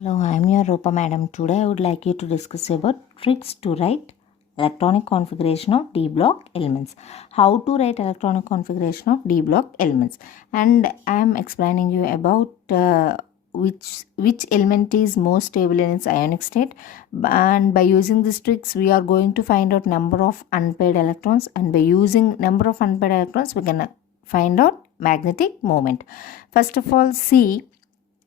Hello, I am your Rupa Madam. Today I would like you to discuss about tricks to write electronic configuration of D block elements. How to write electronic configuration of D block elements, and I am explaining you about which element is most stable in its ionic state, and by using these tricks we are going to find out number of unpaired electrons, and by using number of unpaired electrons we can find out magnetic moment. First of all, see,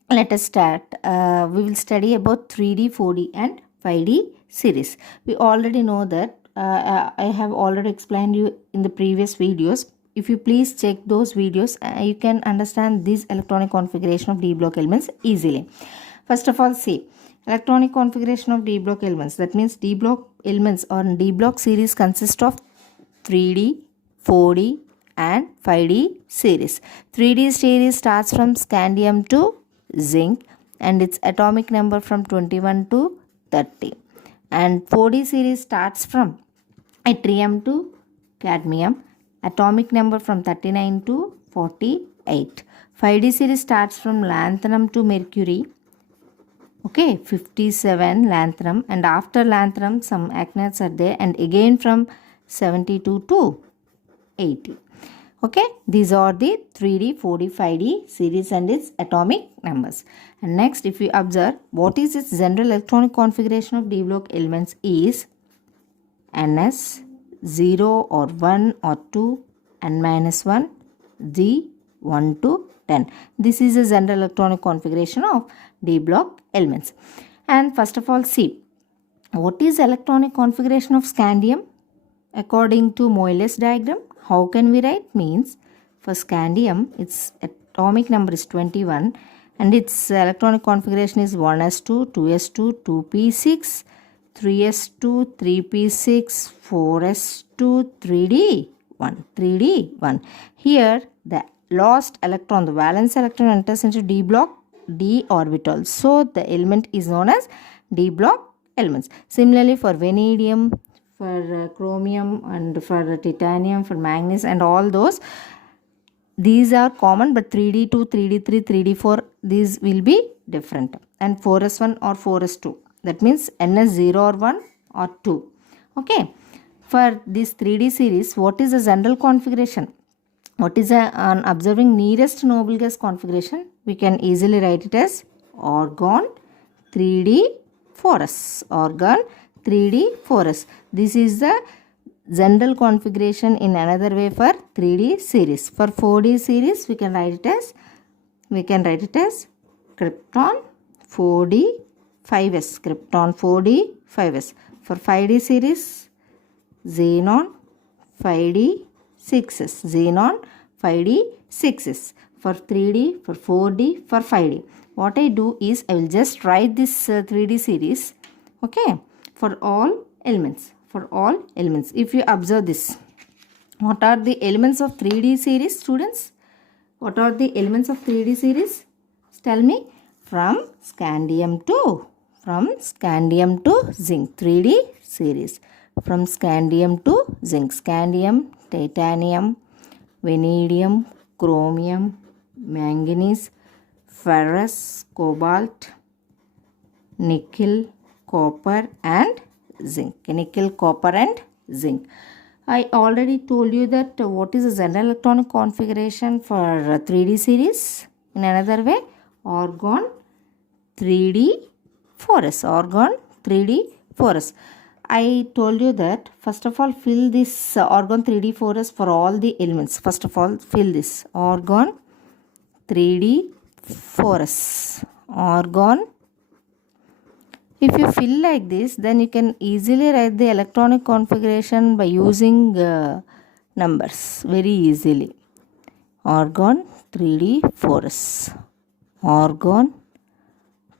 let us start. We will study about 3D, 4D and 5D series. We already know that I have already explained you in the previous videos. If you please check those videos, you can understand this electronic configuration of D block elements easily. First of all, see, electronic configuration of D block elements. That means D block elements or D block series consist of 3D, 4D and 5D series. 3D series starts from scandium to zinc and its atomic number from 21 to 30, and 4D series starts from yttrium to cadmium, atomic number from 39 to 48. 5D series starts from lanthanum to mercury, 57 lanthanum, and after lanthanum some actinides are there, and again from 72 to 80. These are the 3D, 4D, 5D series and its atomic numbers. And next, if we observe what is its general electronic configuration of D block elements is NS 0 or 1 or 2, N minus 1, G 1 to 10. This is a general electronic configuration of D block elements. And first of all, see, what is electronic configuration of scandium according to Moyle's diagram? How can we write? Means for scandium, its atomic number is 21 and its electronic configuration is 1s2, 2s2, 2p6, 3s2, 3p6, 4s2, 3d1, 3d1. Here the lost electron, the valence electron, enters into D block D orbital. So the element is known as D block elements. Similarly for vanadium, for chromium and for titanium, for manganese and all those, these are common, but 3D2, 3D3, 3D4, these will be different, and 4s1 or 4s2, that means NS0 or 1 or 2. For this 3D series, what is the general configuration? What is an observing nearest noble gas configuration? We can easily write it as argon 3D4s, argon 3D4s. This is the general configuration in another way for 3D series. For 4D series, we can write it as krypton 4D 5s, krypton 4D 5s. For 5D series, xenon 5D 6s, xenon 5D 6s. For 3D, for 4D, for 5D. What I do is I will just write this 3D series, for all elements. If you observe this, what are the elements of 3D series, students? What are the elements of 3D series? Tell me. From scandium to zinc, 3D series. From scandium to zinc, scandium, titanium, vanadium, chromium, manganese, ferrous, cobalt, nickel, copper and zinc. Nickel, copper and zinc. I already told you that what is the general electronic configuration for 3D series. In another way, argon 3D4s, argon 3D4s. I told you that first of all fill this argon 3D4s for all the elements. First of all fill this argon 3D4s, argon. If you fill like this, then you can easily write the electronic configuration by using numbers very easily. Argon 3D4s, argon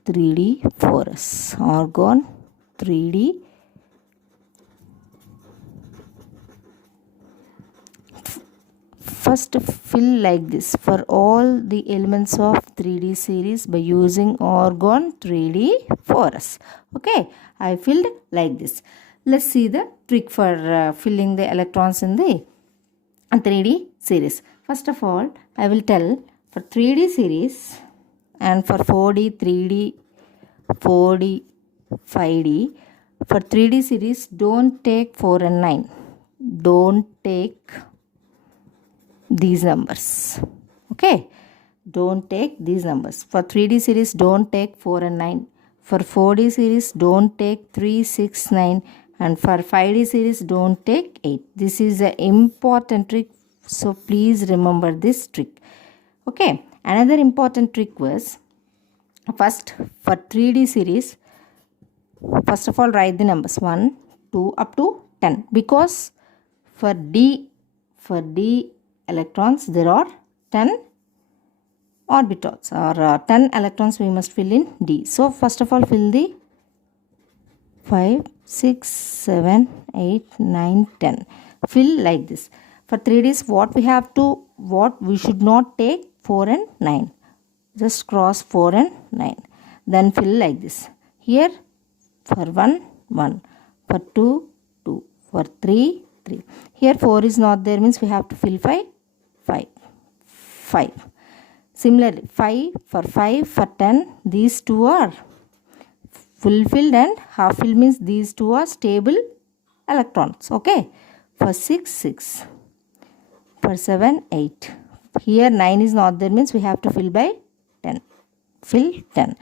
3D4s, argon 3D. First fill like this for all the elements of 3D series by using argon 3D4s. I filled like this. Let's see the trick for filling the electrons in the 3D series. First of all, I will tell for 3D series and for 4D, 3D, 4D, 5D. For 3D series, don't take 4 and 9. Don't take these numbers. Okay. Don't take these numbers. For 3D series, don't take 4 and 9. For 4D series, don't take 3, 6, 9. And for 5D series, don't take 8. This is an important trick. So please remember this trick. Okay. Another important trick was, first for 3D series, first of all write the numbers 1, 2 up to 10. Because for D electrons there are 10 orbitals, or 10 electrons we must fill in D. So first of all fill the 5, 6, 7, 8, 9, 10. Fill like this. For 3Ds what we should not take 4 and 9. Just cross 4 and 9. Then fill like this. Here for 1, 1. For 2, 2. For 3, 3. Here 4 is not there, means we have to fill 5, 5. 5. Similarly, 5 for 5 for 10, these two are fulfilled, and half filled means these two are stable electrons. Okay. For 6, 6. For 7, 8. Here 9 is not there, means we have to fill by 10. Fill 10.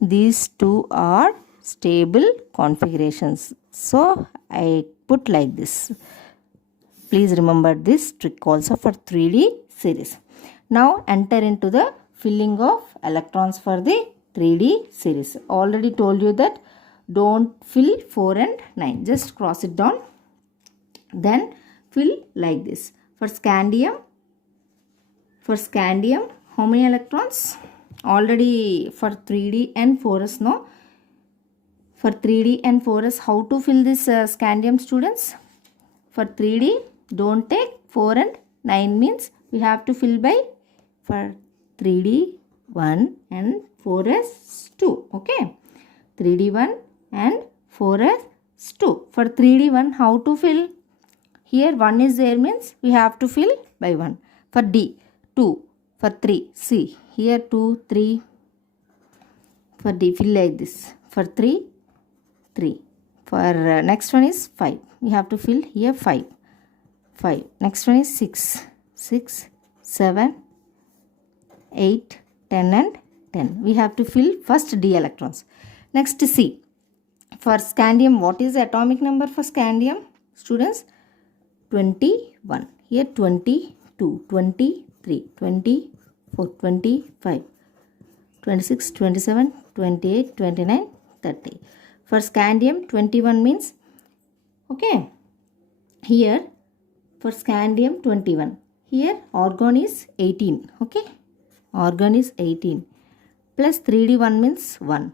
These two are stable configurations. So I put like this. Please remember this trick also for 3D series. Now enter into the filling of electrons for the 3D series. Already told you that don't fill 4 and 9. Just cross it down. Then fill like this. For scandium, how many electrons? Already for 3D and 4s, no? For 3D and 4s, how to fill this scandium, students? For 3D, don't take 4 and 9, means we have to fill by, for 3D 1 and 4s 2. Okay. 3D 1 and 4s 2. For 3D 1, how to fill? Here 1 is there, means we have to fill by 1. For D, 2. For 3, see. Here 2, 3. For D, fill like this. For 3, 3. For next one is 5. We have to fill here 5. 5. Next one is 6. 6, 7, 8, 10 and 10. We have to fill first D electrons. Next C. For scandium, what is the atomic number for scandium, students? 21. Here 22, 23, 24, 25, 26, 27, 28, 29, 30. For scandium, 21 means, okay, here for scandium 21. Here argon is 18. Okay, argon is 18. Plus 3D1 means 1.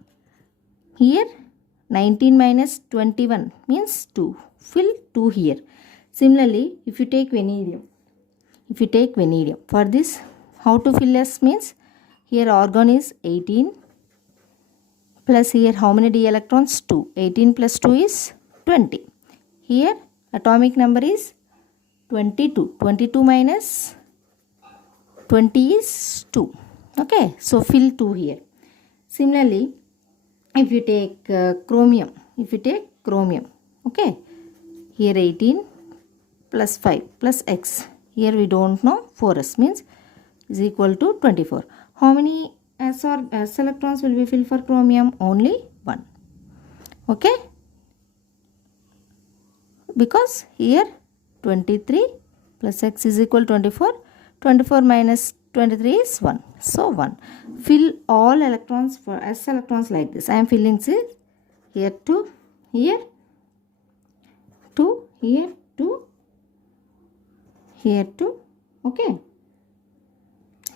Here 19 minus 21 means 2. Fill 2 here. Similarly, if you take vanadium, for this, how to fill S means, here argon is 18. Plus here how many D electrons? 2. 18 plus 2 is 20. Here atomic number is 22. 22 minus 20 is 2. Okay. So fill 2 here. Similarly, if you take chromium. Okay. Here 18 plus 5 plus X. Here we don't know. 4s means is equal to 24. How many S electrons will be filled for chromium? Only 1. Okay. Because here 23 plus X is equal to 24. 24 minus 23 is 1. So 1. Fill all electrons for S electrons like this. I am filling here 2, here 2, here 2, here 2. Okay.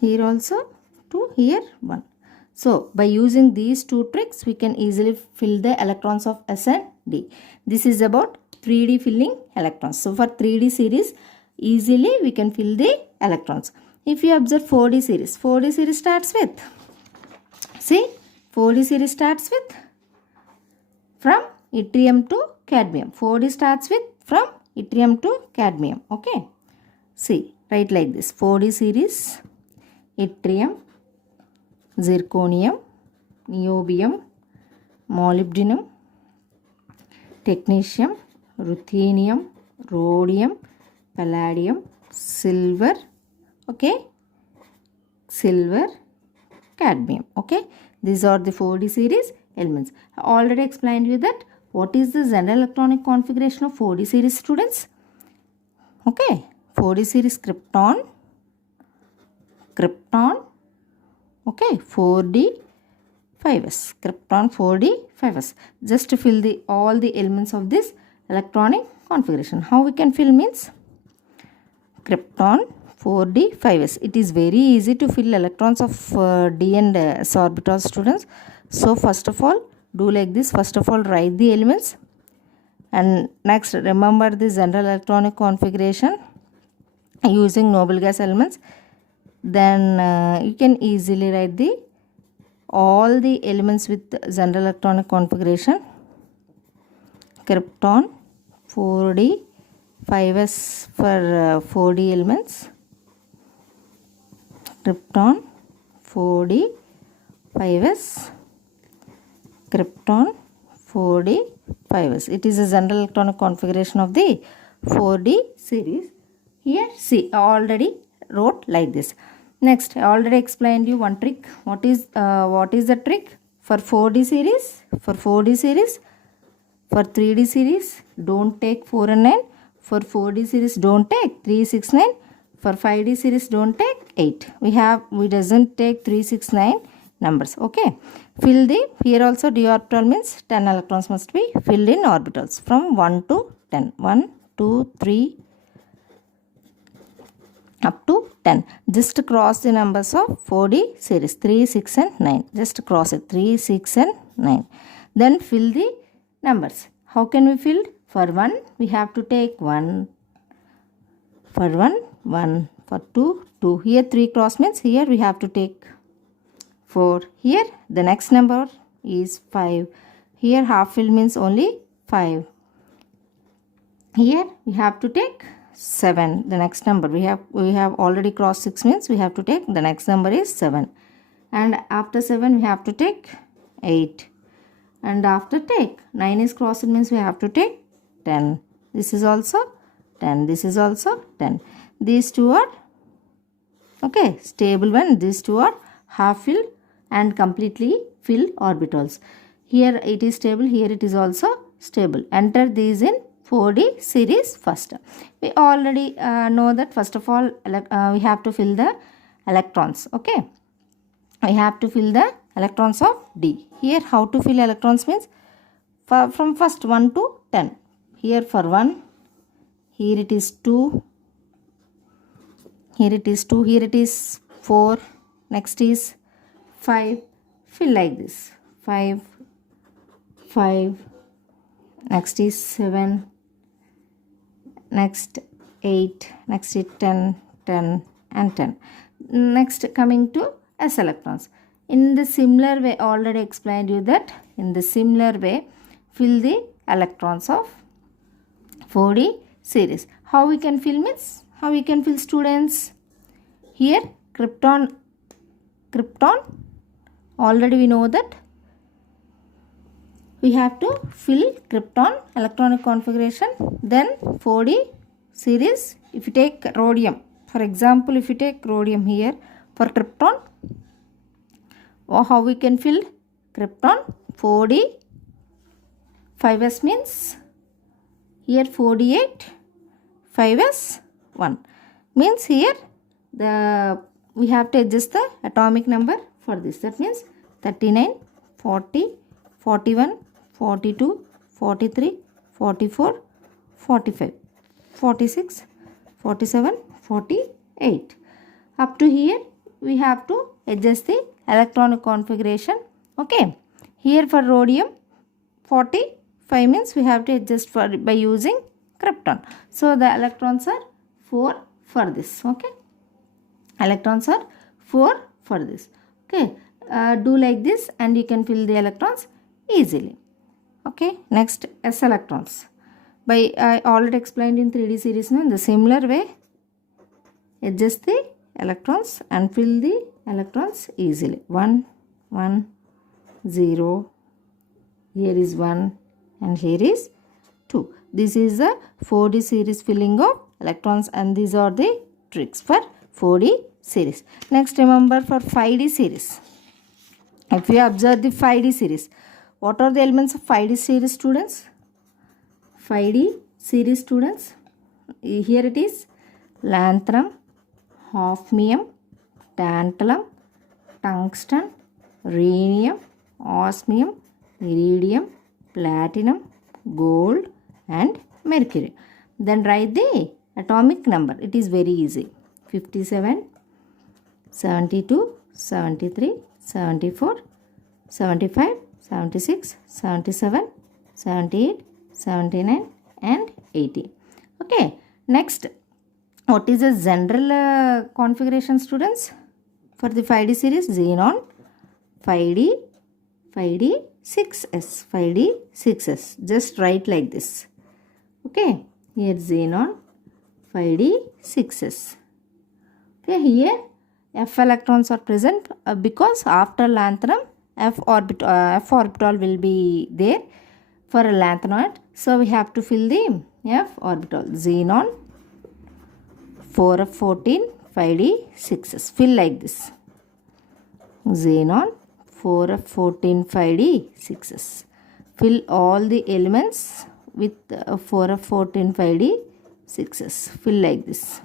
Here also 2, here 1. So by using these two tricks, we can easily fill the electrons of S and D. This is about 3D filling electrons. So for 3D series, easily we can fill the electrons. If you observe 4D series starts with, see, 4D series starts with from yttrium to cadmium. 4D starts with from yttrium to cadmium. Okay. See, write like this. 4D series, yttrium, zirconium, niobium, molybdenum, technetium, ruthenium, rhodium, palladium, silver, okay, silver, cadmium. Okay, these are the 4D series elements. I already explained you that what is the general electronic configuration of 4D series, students. Okay, 4D series krypton, okay, 4D 5s, krypton 4D 5s. Just to fill the all the elements of this electronic configuration. How we can fill means krypton 4D 5s. It is very easy to fill electrons of d and s orbitals, students. So first of all, do like this. First of all, write the elements, and next remember the general electronic configuration using noble gas elements. Then you can easily write the all the elements with general electronic configuration. Krypton 4D 5s for 4D elements. Krypton 4D 5s, krypton 4D 5s. It is a general electronic configuration of the 4D series. Here see, I already wrote like this. Next, I already explained you one trick. What is the trick for 4D series? For 4D series, for 3D series, don't take 4 and 9. For 4D series, don't take 3, 6, 9. For 5D series, don't take 8. We doesn't take 3, 6, 9 numbers. Okay. Fill the, here also d orbital means 10 electrons must be filled in orbitals from 1 to 10. 1, 2, 3, up to 10. Just cross the numbers of 4D series 3, 6 and 9. Just cross it 3, 6 and 9. Then fill the numbers. How can we fill? For 1 we have to take 1. For 1, 1. For 2, 2. Here 3 cross means here we have to take 4. Here the next number is 5. Here half fill means only 5. Here we have to take 7. The next number we have already crossed 6 means we have to take the next number is 7. And after 7 we have to take 8. And after take 9 is crossed means we have to take 10. This is also 10. This is also 10. These two are okay, stable one. These two are half filled and completely filled orbitals. Here it is stable, here it is also stable. Enter these in 4D series first. We already know that first of all we have to fill the electrons. Okay, we have to fill the electrons of D. Here how to fill electrons means from first 1 to 10. Here for 1, here it is 2, here it is 2, here it is 4, next is 5. Fill like this 5, 5, next is 7, next 8, next is 10, 10 and 10. Next coming to S electrons. In the similar way, already explained you that in the similar way fill the electrons of 4D series. How we can fill means, how we can fill, students? Here krypton, already we know that we have to fill krypton electronic configuration. Then 4D series, if you take rhodium, for example, if you take rhodium here for krypton, or how we can fill krypton 4D 5s means here 4D8 5s 1 means here we have to adjust the atomic number for this. That means 39, 40, 41, 42, 43, 44, 45, 46, 47, 48. Up to here we have to adjust the electronic configuration. Okay, here for rhodium 45 means we have to adjust by using krypton. So the electrons are 4 for this. Okay, electrons are 4 for this. Okay, do like this and you can fill the electrons easily. Okay, next S electrons. I already explained in 3D series. In the similar way, adjust the electrons and fill the electrons easily. 1, 1, 0, Here is 1 and here is 2. This is the 4D series filling of electrons, and these are the tricks for 4D series. Next, remember for 5D series. If you observe the 5D series, what are the elements of 5D series, students? 5D series, students. Here it is lanthanum, hafnium, tantalum, tungsten, rhenium, osmium, iridium, platinum, gold and mercury. Then write the atomic number. It is very easy. 57, 72, 73, 74, 75, 76, 77, 78, 79 and 80. Okay. Next, what is the general configuration, students? For the 5D series, xenon, 5D, 5D, 6s, 5D, 6s. Just write like this. Okay. Here xenon, 5D, 6s. Okay. Here F electrons are present because after lanthanum F orbital will be there for a lanthanoid. So we have to fill the F orbital. Xenon 4f14 5d 6s. Fill like this. Xenon 4f14 5d 6s. Fill all the elements with 4f14 5d 6s. Fill like this.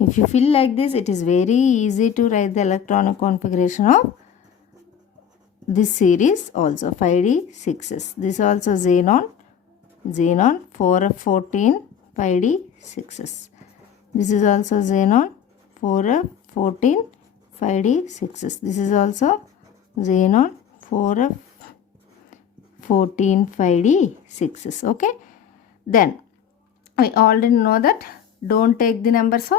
If you fill like this, it is very easy to write the electronic configuration of this series also. 5d 6s. This also xenon 4f14 5d 6s. This is also xenon 4f14 5d 6s. This is also xenon 4f14 5d 6s. Okay. Then I already know that don't take the numbers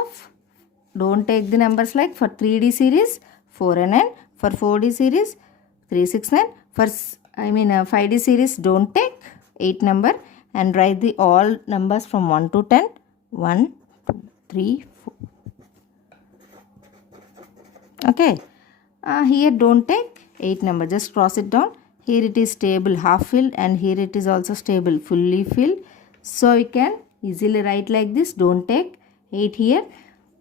like for 3D series 4 and 9, for 4D series 3, 6, 9, for 5D series don't take 8 number and write the all numbers from 1 to 10. 1, 2, 3, 4. Okay. Here don't take 8 number, just cross it down. Here it is stable half filled and here it is also stable fully filled. So you can easily write like this. Don't take 8 here.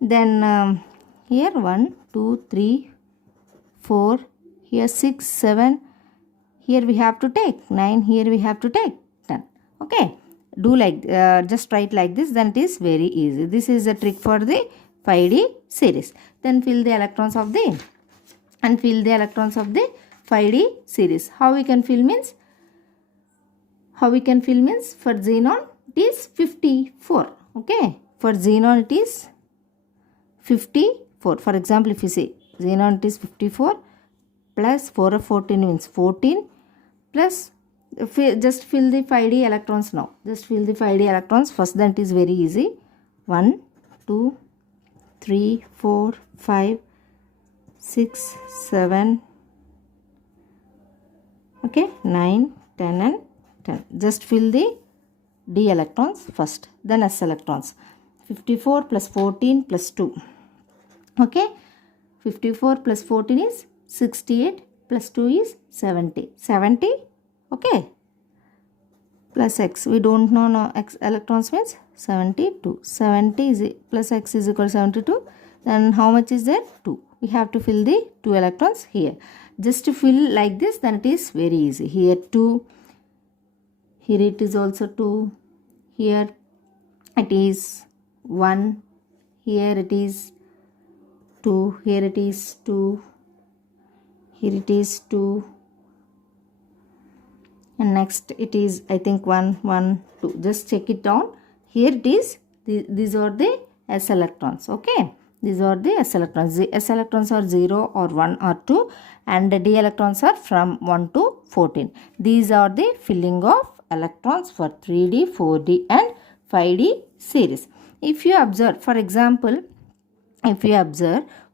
Then here 1, 2, 3, 4, here 6, 7, here we have to take 9, here we have to take 10. Okay. Do like just write like this, then it is very easy. This is a trick for the 5D series. Then fill the electrons of the 5D series. How we can fill means for xenon it is 54. Okay. For xenon it is 54. For example, if you say xenon it is 54 plus 4 of 14 means 14 plus just fill the 5D electrons now. Just fill the 5D electrons first, then it is very easy. 1, 2, 3, 4, 5, 6, 7, okay, 9, 10 and 10. Just fill the D electrons first, then S electrons. 54 plus 14 plus 2. Okay, 54 plus 14 is 68 plus 2 is 70. 70, okay, plus X. We don't know now X electrons means 72. 70 is plus X is equal to 72. Then how much is there? 2. We have to fill the 2 electrons here. Just to fill like this, then it is very easy. Here 2. Here it is also 2. Here it is 1. Here it is 2. Here it is 2. Here it is 2. And next it is, I think 1, 1, 2. Just check it down. Here it is. These are the S electrons. Okay. These are the S electrons. The S electrons are 0 or 1 or 2. And the D electrons are from 1 to 14. These are the filling of electrons for 3D, 4D and 5D series. If you observe, for example,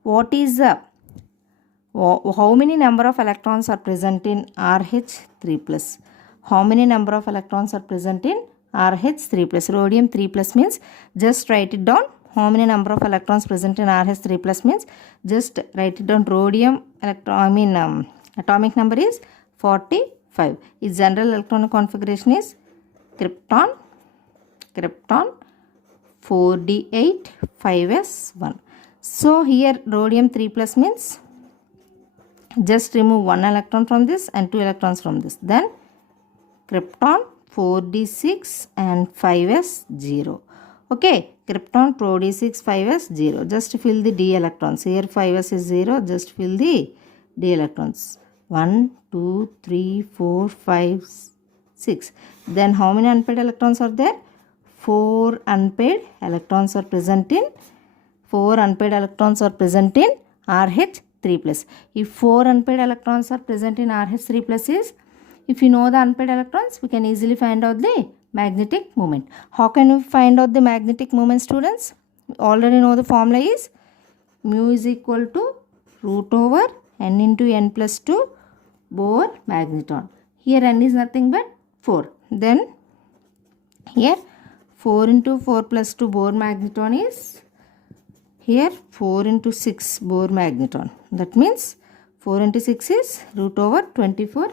what is how many number of electrons are present in RH3 plus? How many number of electrons are present in RH3 plus? Rhodium 3 plus means just write it down how many number of electrons present in RH 3 plus means just write it down. Rhodium atomic number is 45. Its general electronic configuration is krypton 4d8 5s1. So here rhodium 3 plus means just remove 1 electron from this and 2 electrons from this. Then krypton 4d6 and 5s0. Okay, krypton 4d6 5s0. Just fill the d electrons. Here 5s is 0. Just fill the d electrons. 1, 2, 3, 4, 5, 6. Then how many unpaired electrons are there? 4 unpaired electrons are present in RH 3 plus. If 4 unpaired electrons are present in RH 3 plus is, if you know the unpaired electrons, we can easily find out the magnetic moment. How can we find out the magnetic moment, students? We already know the formula is mu is equal to root over n into n plus 2 Bohr magneton. Here n is nothing but 4. Then here 4 into 4 plus 2 Bohr magneton is here 4 into 6 Bohr magneton. That means 4 into 6 is root over 24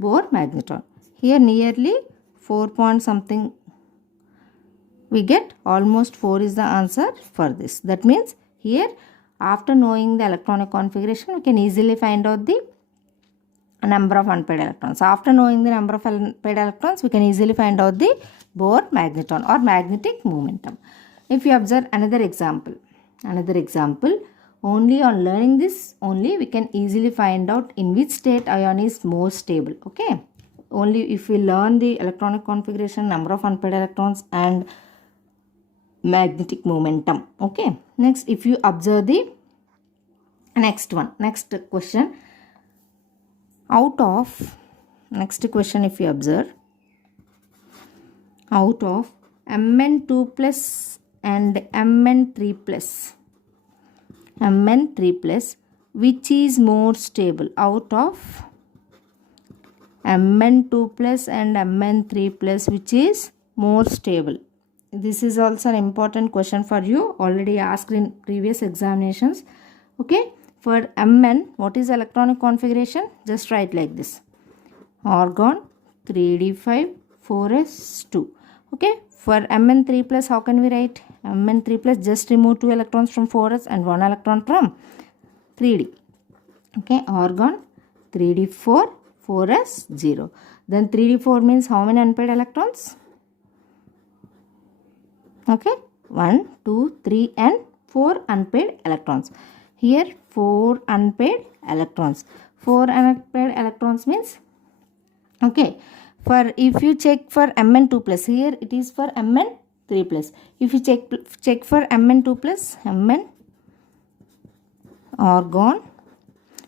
Bohr magneton. Here nearly 4 point something we get. Almost 4 is the answer for this. That means here after knowing the electronic configuration we can easily find out the number of unpaired electrons. After knowing the number of unpaired electrons we can easily find out the Bohr magneton or magnetic momentum. If you observe another example, only on learning this only we can easily find out in which state ion is more stable. Okay, only if we learn the electronic configuration, number of unpaired electrons and magnetic momentum. Okay, next if you observe the next question, if you observe out of Mn2 plus and Mn3 plus, which is more stable? Out of Mn2 plus and Mn3 plus, which is more stable? This is also an important question for you, already asked in previous examinations. Okay, for Mn, what is electronic configuration? Just write like this: argon 3d5 4s2. Okay, for Mn3 plus, how can we write? Mn3 plus, just remove 2 electrons from 4s and 1 electron from 3d. Okay, argon 3d4 4s0. Then 3d4 means how many unpaired electrons? Okay, 1, 2, 3 and 4 unpaired electrons. Here 4 unpaired electrons. 4 unpaired electrons means, okay, for if you check for Mn2 plus, here it is for Mn3 plus. If you check for Mn2 plus, Mn argon,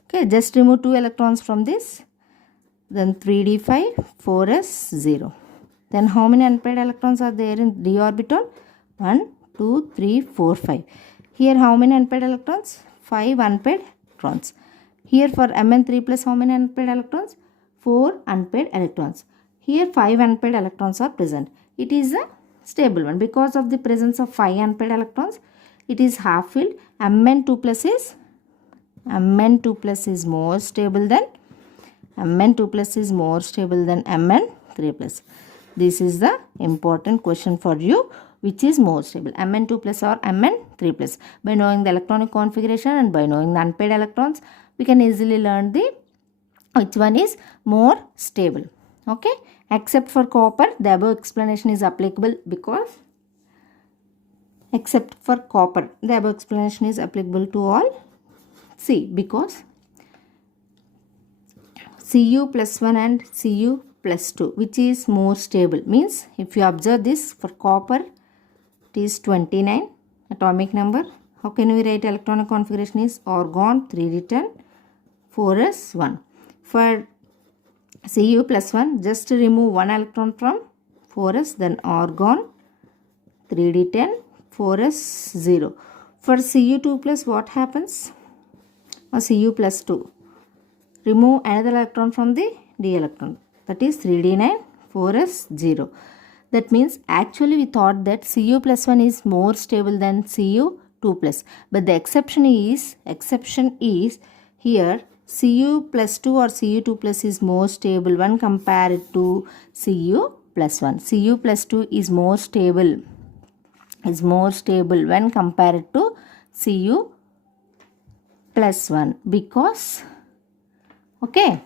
okay, just remove 2 electrons from this. Then 3d5 4s0. Then how many unpaired electrons are there in d orbital? 1, 2, 3, 4, 5. Here how many unpaired electrons? 5 unpaired electrons. Here for Mn3 plus, how many unpaired electrons? 4 unpaired electrons. Here 5 unpaired electrons are present. It is a stable one because of the presence of 5 unpaired electrons. It is half filled. Mn2 plus is more stable than Mn3 plus. This is the important question for you. Which is more stable, Mn2 plus or Mn3 plus? By knowing the electronic configuration and by knowing the unpaired electrons, we can easily learn the which one is more stable. Okay, except for copper, the above explanation is applicable because to all. See, because Cu plus 1 and Cu plus 2, which is more stable, means if you observe this, for copper it is 29 atomic number. How can we write electronic configuration is argon 3d10 4s1. For Cu plus 1, just remove 1 electron from 4s, then argon 3d10 4s0. For Cu2 plus, what happens? Or Cu plus 2, remove another electron from the d electron, that is 3d9 4s0. That means actually we thought that Cu plus 1 is more stable than Cu2 plus. But the exception is here Cu plus 2 or Cu2 plus is more stable when compared to Cu plus 1. Cu plus 2 is more stable when compared to Cu plus 1 because okay,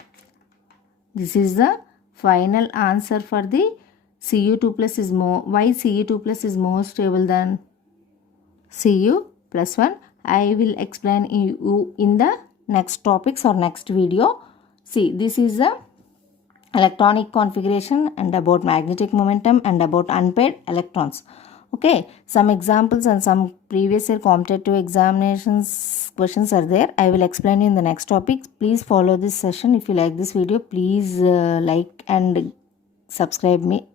this is the final answer for the Cu2 plus is more, why Cu2 plus is more stable than Cu plus 1. I will explain you in the next topics or next video. See, this is the electronic configuration and about magnetic momentum and about unpaired electrons. Okay, some examples and some previous year competitive examinations questions are there. I will explain you in the next topic. Please follow this session. If you like this video, please like and subscribe me.